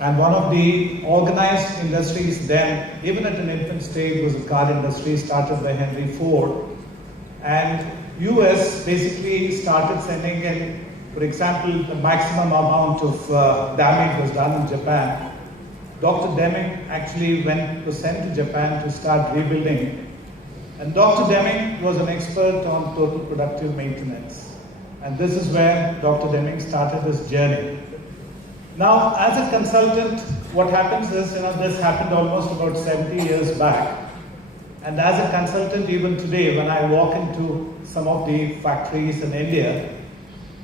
And one of the organized industries then, even at an infant stage, was the car industry started by Henry Ford. And US basically started sending in, for example, the maximum amount of damage was done in Japan. Dr. Deming actually was sent to Japan to start rebuilding. And Dr. Deming was an expert on total productive maintenance. And this is where Dr. Deming started his journey. Now, as a consultant, what happens is, this happened almost about 70 years back. And as a consultant, even today, when I walk into some of the factories in India,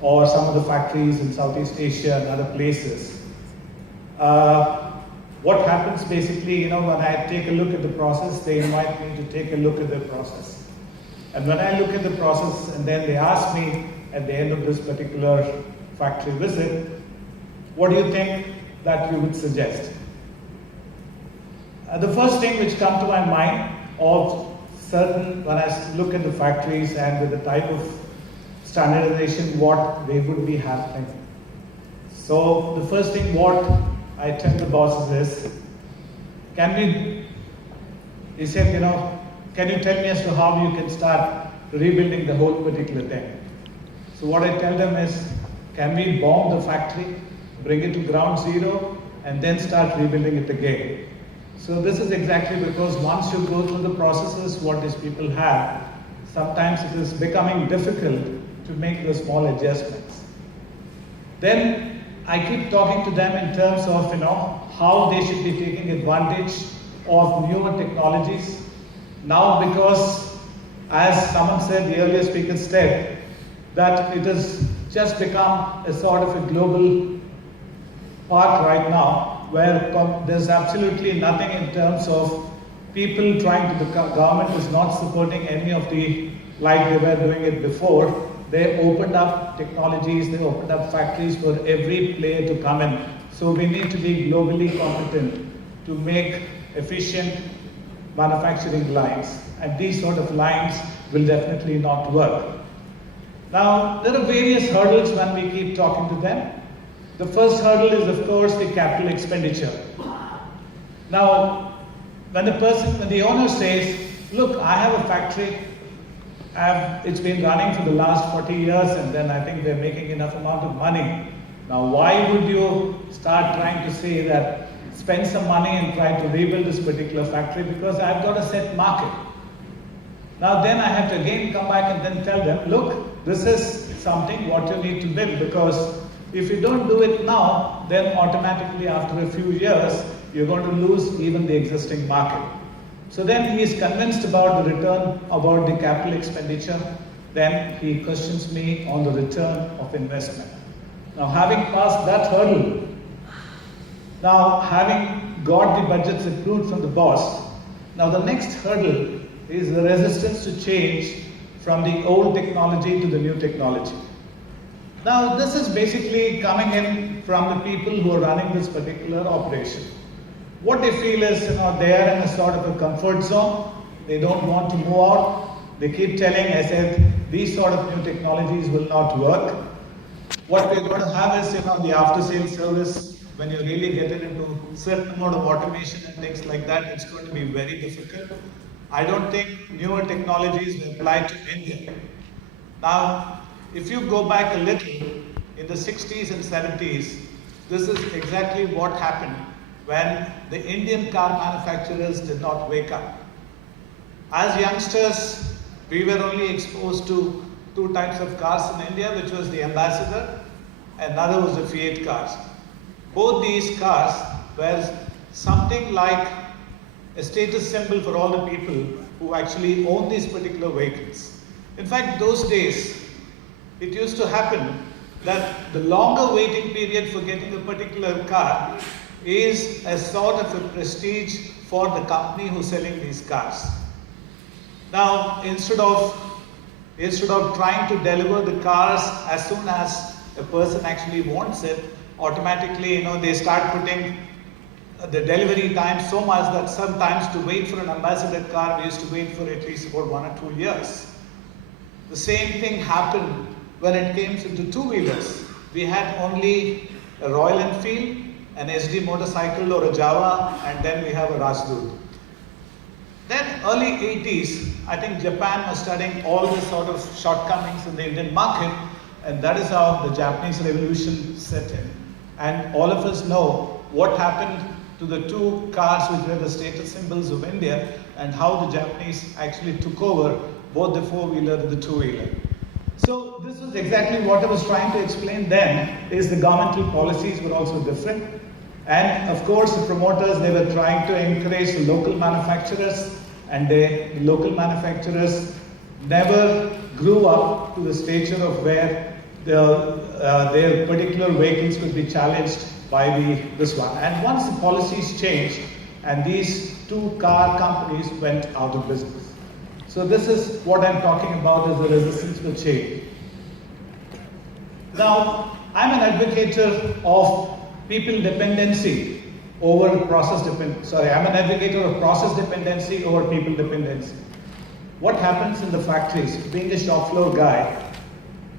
or some of the factories in Southeast Asia and other places, what happens basically, when I take a look at the process, they invite me to take a look at the process. And when I look at the process, and then they ask me at the end of this particular factory visit, what do you think that you would suggest? The first thing which comes to my mind of certain, when I look at the factories and with the type of standardization, what they would be happening. So the first thing what I tell the bosses is, he said, can you tell me as to how you can start rebuilding the whole particular thing? So what I tell them is, can we bomb the factory, bring it to ground zero, and then start rebuilding it again? So this is exactly because once you go through the processes what these people have, sometimes it is becoming difficult to make the small adjustments. Then I keep talking to them in terms of how they should be taking advantage of newer technologies. Now, because as someone said, the earlier speaker said, that it has just become a sort of a global part right now, where there's absolutely nothing in terms of people trying to, the government is not supporting any of the, like they were doing it before. They opened up technologies, they opened up factories for every player to come in. So we need to be globally competent to make efficient manufacturing lines. And these sort of lines will definitely not work. Now, there are various hurdles when we keep talking to them. The first hurdle is, of course, the capital expenditure. Now, when the owner says, look, I have a factory, it's been running for the last 40 years, and then I think they're making enough amount of money. Now, why would you start trying to say that, spend some money and try to rebuild this particular factory, because I've got a set market. Now then I have to again come back and then tell them, look, this is something what you need to build, because if you don't do it now, then automatically after a few years, you're going to lose even the existing market. So then he is convinced about the return, about the capital expenditure. Then he questions me on the return of investment. Now, having passed that hurdle, now having got the budgets approved from the boss, now the next hurdle is the resistance to change from the old technology to the new technology. Now, this is basically coming in from the people who are running this particular operation. What they feel is, they are in a sort of a comfort zone. They don't want to move out. They keep telling, I said, these sort of new technologies will not work. What we're going to have is, the after-sales service. When you really get it into a certain amount of automation and things like that, it's going to be very difficult. I don't think newer technologies will apply to India. Now, if you go back a little, in the 60s and 70s, this is exactly what happened when the Indian car manufacturers did not wake up. As youngsters, we were only exposed to two types of cars in India, which was the Ambassador, and another was the Fiat cars. Both these cars were something like a status symbol for all the people who actually own these particular vehicles. In fact, those days, it used to happen that the longer waiting period for getting a particular car is a sort of a prestige for the company who's selling these cars. Now, instead of trying to deliver the cars as soon as a person actually wants it, automatically, they start putting the delivery time so much that sometimes to wait for an Ambassador car, we used to wait for at least about 1 or 2 years. The same thing happened when it came into two-wheelers. We had only a Royal Enfield an SD motorcycle or a Java, and then we have a Rajdoot. Then early 80s, I think Japan was studying all the sort of shortcomings in the Indian market, and that is how the Japanese revolution set in. And all of us know what happened to the two cars which were the status symbols of India, and how the Japanese actually took over both the four-wheeler and the two-wheeler. So this was exactly what I was trying to explain then, is the governmental policies were also different. And of course, the promoters, they were trying to encourage the local manufacturers, and the local manufacturers never grew up to the stature of where their particular vehicles could be challenged by this one. And once the policies changed, and these two car companies went out of business. So this is what I'm talking about as the resistance to change. Now, I'm an advocate of people dependency over process dependency. I'm an advocate of process dependency over people dependency. What happens in the factories, being a shop floor guy,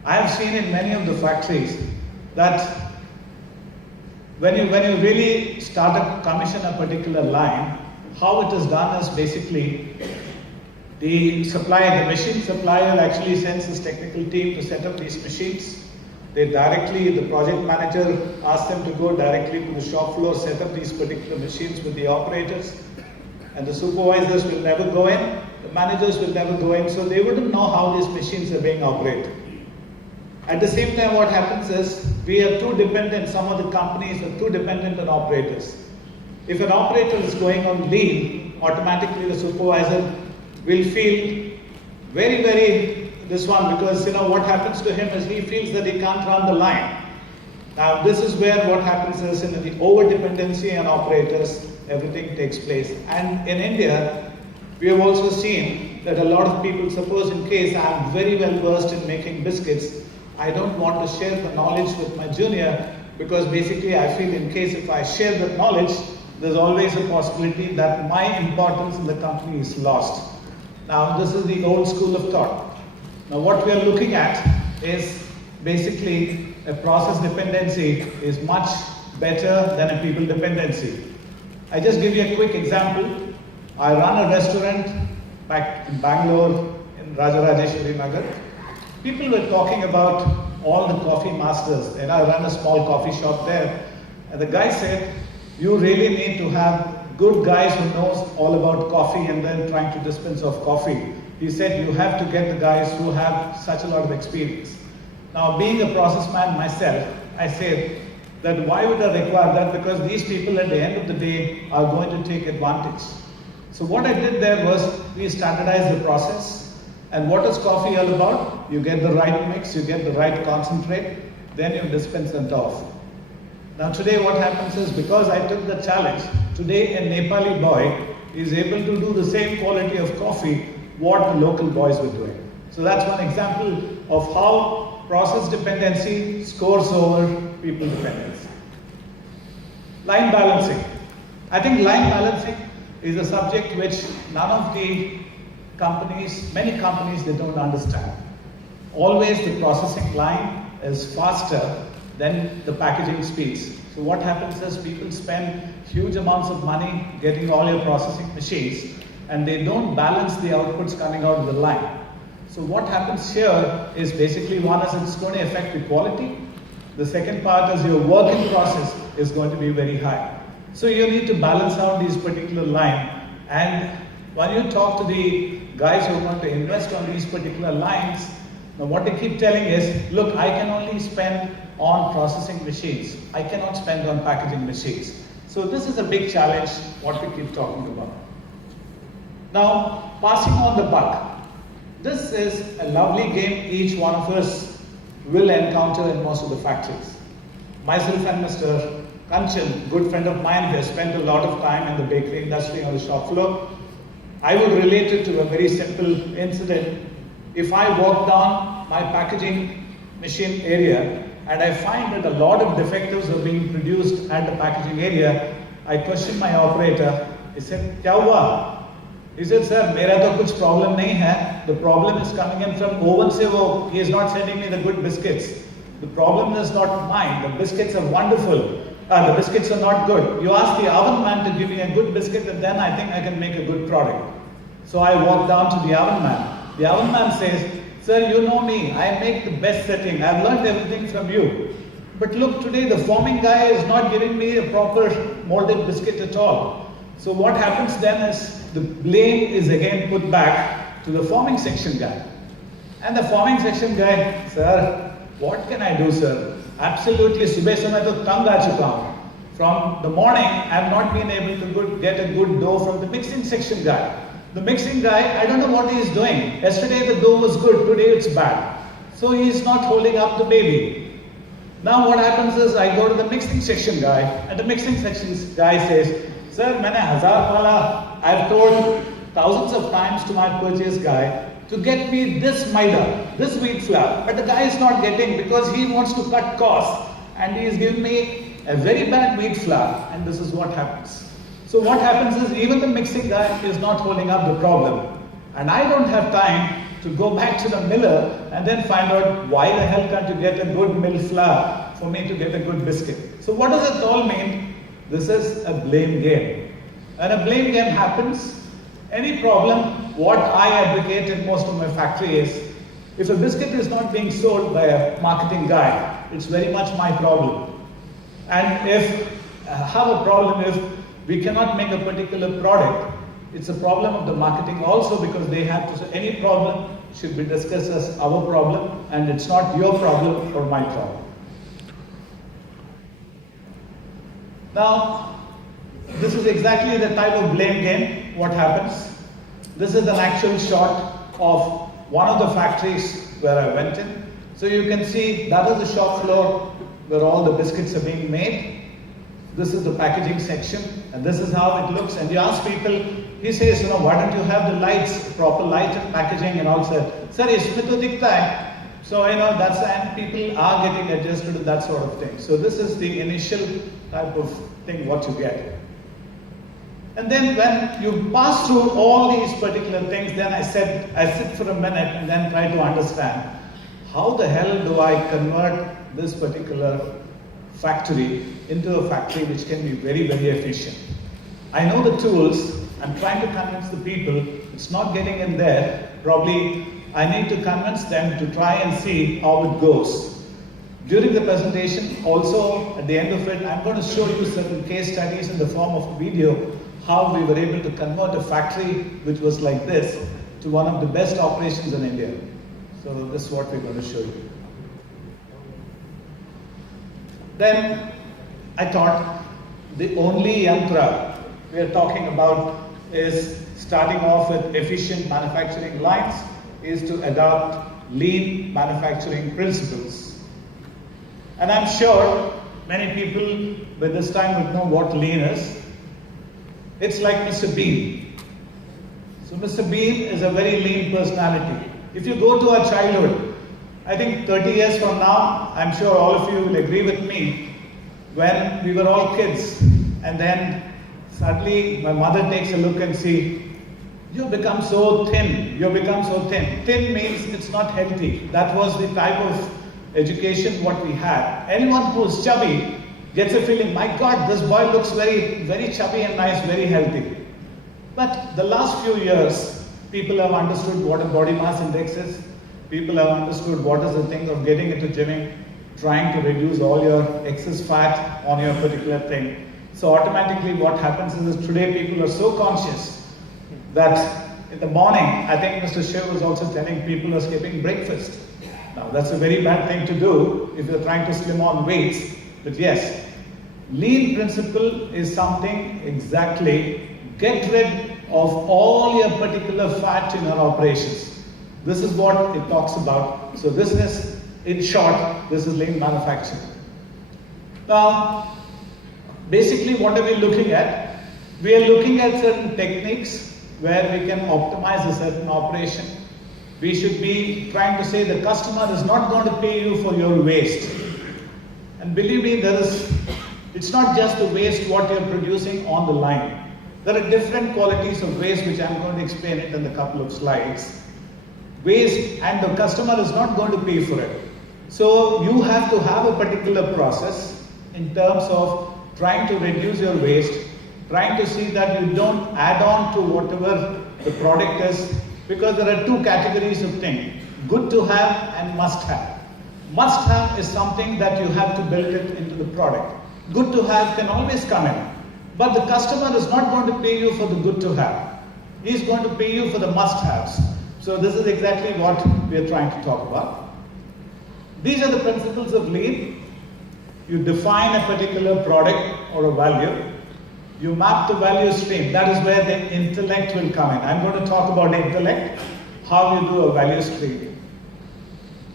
I have seen in many of the factories that when you really start to commission a particular line, how it is done is basically the machine supplier actually sends his technical team to set up these machines. The project manager asks them to go directly to the shop floor, set up these particular machines with the operators, and the supervisors will never go in, the managers will never go in, so they wouldn't know how these machines are being operated. At the same time, what happens is, we are too dependent, some of the companies are too dependent on operators. If an operator is going on leave, automatically the supervisor will feel very because what happens to him is he feels that he can't run the line. Now this is where what happens is, in the over dependency on operators, everything takes place. And in India, we have also seen that a lot of people, suppose in case I am very well versed in making biscuits, I don't want to share the knowledge with my junior, because basically I feel in case if I share that knowledge, there's always a possibility that my importance in the company is lost. Now this is the old school of thought. Now what we are looking at is basically a process dependency is much better than a people dependency. I just give you a quick example. I run a restaurant back in Bangalore, in Rajarajeshwari Nagar. People were talking about all the coffee masters, and I run a small coffee shop there. And the guy said, you really need to have good guys who knows all about coffee and then trying to dispense of coffee. He said, you have to get the guys who have such a lot of experience. Now, being a process man myself, I said that why would I require that? Because these people at the end of the day are going to take advantage. So what I did there was, we standardized the process. And what is coffee all about? You get the right mix, you get the right concentrate, then you dispense it off. Now today what happens is, because I took the challenge, today a Nepali boy is able to do the same quality of coffee what the local boys were doing. So that's one example of how process dependency scores over people dependency. Line balancing. I think line balancing is a subject which none of the companies, many companies, they don't understand. Always the processing line is faster than the packaging speeds. So what happens is, people spend huge amounts of money getting all your processing machines, and they don't balance the outputs coming out of the line. So what happens here is basically, one is it's going to affect the quality. The second part is your work in process is going to be very high. So you need to balance out these particular line. And when you talk to the guys who want to invest on these particular lines, now what they keep telling is, look, I can only spend on processing machines. I cannot spend on packaging machines. So this is a big challenge, what we keep talking about. Now, passing on the buck. This is a lovely game each one of us will encounter in most of the factories. Myself and Mr. Kanchan, good friend of mine, who has spent a lot of time in the bakery industry on the shop floor. I would relate it to a very simple incident. If I walk down my packaging machine area and I find that a lot of defectives are being produced at the packaging area, I question my operator. He said, "Kya hua?" He said, "Sir, mera to kuch problem nahi hai. The problem is coming in from oven se he is not sending me the good biscuits. The problem is not mine. The biscuits are wonderful. the biscuits are not good. You ask the oven man to give me a good biscuit, and then I think I can make a good product. So I walk down to the oven man. The oven man says, sir, you know me, I make the best setting. I've learned everything from you. But look, today the forming guy is not giving me a proper molded biscuit at all. So what happens then is the blame is again put back to the forming section guy. And the forming section guy, sir, what can I do, sir? Absolutely, subah se main to tang aa chuka hu. From the morning, I have not been able to get a good dough from the mixing section guy. The mixing guy, I don't know what he is doing. Yesterday the dough was good, today it's bad. So he is not holding up the baby. Now what happens is I go to the mixing section guy, and the mixing section guy says, sir, maine 1000 wala, I've told thousands of times to my purchase guy to get me this maida, this wheat flour, but the guy is not getting because he wants to cut costs, and he is giving me a very bad wheat flour, and this is what happens. So what happens is even the mixing guy is not holding up the problem, and I don't have time to go back to the miller and then find out why the hell can't you get a good mill flour for me to get a good biscuit. So what does it all mean? This is a blame game. And a blame game happens, any problem, what I advocate in most of my factory is, if a biscuit is not being sold by a marketing guy, it's very much my problem. And if I have a problem if we cannot make a particular product, it's a problem of the marketing also, because they have to say any problem should be discussed as our problem, and it's not your problem or my problem. Now, this is exactly the type of blame game. What happens? This is an actual shot of one of the factories where I went in. So you can see that is the shop floor where all the biscuits are being made. This is the packaging section, and this is how it looks. And you ask people, he says, why don't you have the lights, proper light and packaging and all that? Sir, isme to dikhta hai. So, that's, and people are getting adjusted to that sort of thing. So this is the initial type of thing what you get. And then when you pass through all these particular things, then I sit for a minute and then try to understand, how the hell do I convert this particular factory into a factory which can be very, very efficient? I know the tools. I'm trying to convince the people. It's not getting in there. Probably I need to convince them to try and see how it goes. During the presentation, also at the end of it, I'm going to show you certain case studies in the form of a video, how we were able to convert a factory which was like this to one of the best operations in India. So this is what we're going to show you. Then I thought the only yantra we are talking about is starting off with efficient manufacturing lines, is to adopt lean manufacturing principles. And I'm sure many people by this time would know what lean is. It's like Mr. Bean. So Mr. Bean is a very lean personality. If you go to our childhood, I think 30 years from now, I'm sure all of you will agree with me, when we were all kids, and then suddenly my mother takes a look and see, you become so thin, you become so thin. Thin means it's not healthy. That was the type of education what we had. Anyone who's chubby gets a feeling, my God, this boy looks very, very chubby and nice, very healthy. But the last few years, people have understood what a body mass index is. People have understood what is the thing of getting into gymming, trying to reduce all your excess fat on your particular thing. So automatically what happens is today people are so conscious that in the morning, I think Mr. Shiv was also telling people are skipping breakfast. Now that's a very bad thing to do if you're trying to slim on weights. But yes, lean principle is something exactly, get rid of all your particular fat in your operations. This is what it talks about. So this is, in short, this is lean manufacturing. Now, basically what are we looking at? We are looking at certain techniques where we can optimize a certain operation. We should be trying to say the customer is not going to pay you for your waste. And believe me, it's not just the waste what you're producing on the line. There are different qualities of waste which I'm going to explain it in a couple of slides. Waste, and the customer is not going to pay for it. So you have to have a particular process in terms of trying to reduce your waste, trying to see that you don't add on to whatever the product is, because there are two categories of things, good to have and must have. Must have is something that you have to build it into the product. Good to have can always come in, but the customer is not going to pay you for the good to have. He is going to pay you for the must haves. So this is exactly what we are trying to talk about. These are the principles of Lean. You define a particular product or a value. You map the value stream. That is where the intellect will come in. I'm going to talk about intellect, how you do a value stream.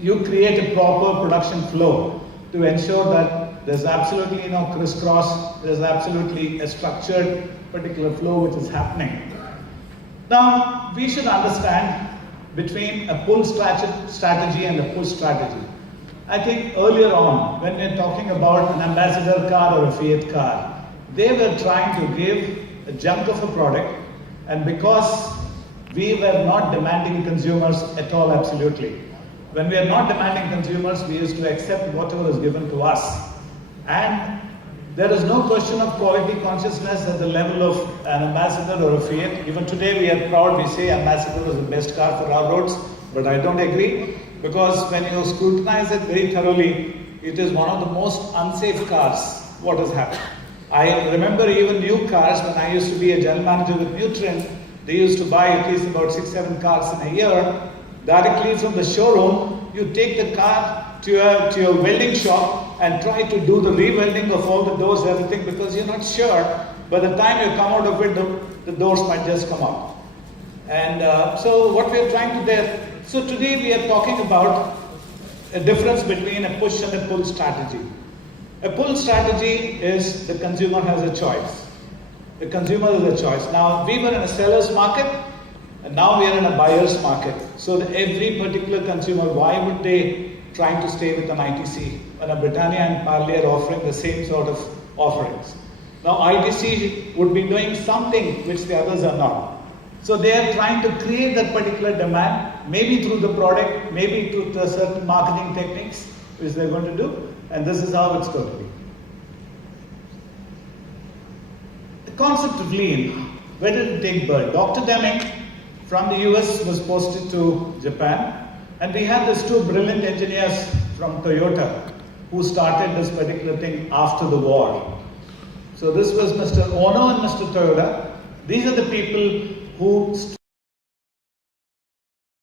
You create a proper production flow to ensure that there's absolutely no crisscross, there's absolutely a structured particular flow which is happening. Now, we should understand between a pull strategy and a push strategy. I think earlier on, when we were talking about an Ambassador car or a Fiat car, they were trying to give a junk of a product, and because we were not demanding consumers at all, absolutely. When we are not demanding consumers, we used to accept whatever is given to us. And there is no question of quality consciousness at the level of an Ambassador or a Fiat. Even today we are proud, we say Ambassador is the best car for our roads, but I don't agree, because when you scrutinize it very thoroughly, it is one of the most unsafe cars, what has happened. I remember even new cars, when I used to be a general manager with Nutrien, they used to buy at least about 6-7 cars in a year. Directly from the showroom, you take the car to your welding shop and try to do the re-welding of all the doors, everything, because you're not sure. By the time you come out of it, the doors might just come out. And so what we're trying to do, so today we are talking about a difference between a push and a pull strategy. A pull strategy is the consumer has a choice. The consumer has a choice. Now, we were in a seller's market, and now we are in a buyer's market. So that every particular consumer, why would they trying to stay with an ITC when a Britannia and Parley are offering the same sort of offerings? Now, ITC would be doing something which the others are not. So they are trying to create that particular demand, maybe through the product, maybe through the certain marketing techniques which they're going to do, and this is how it's going to be. The concept of Lean, where did it take birth? Dr. Deming from the US was posted to Japan, and we had these two brilliant engineers from Toyota who started this particular thing after the war. So this was Mr. Ono and Mr. Toyoda. These are the people who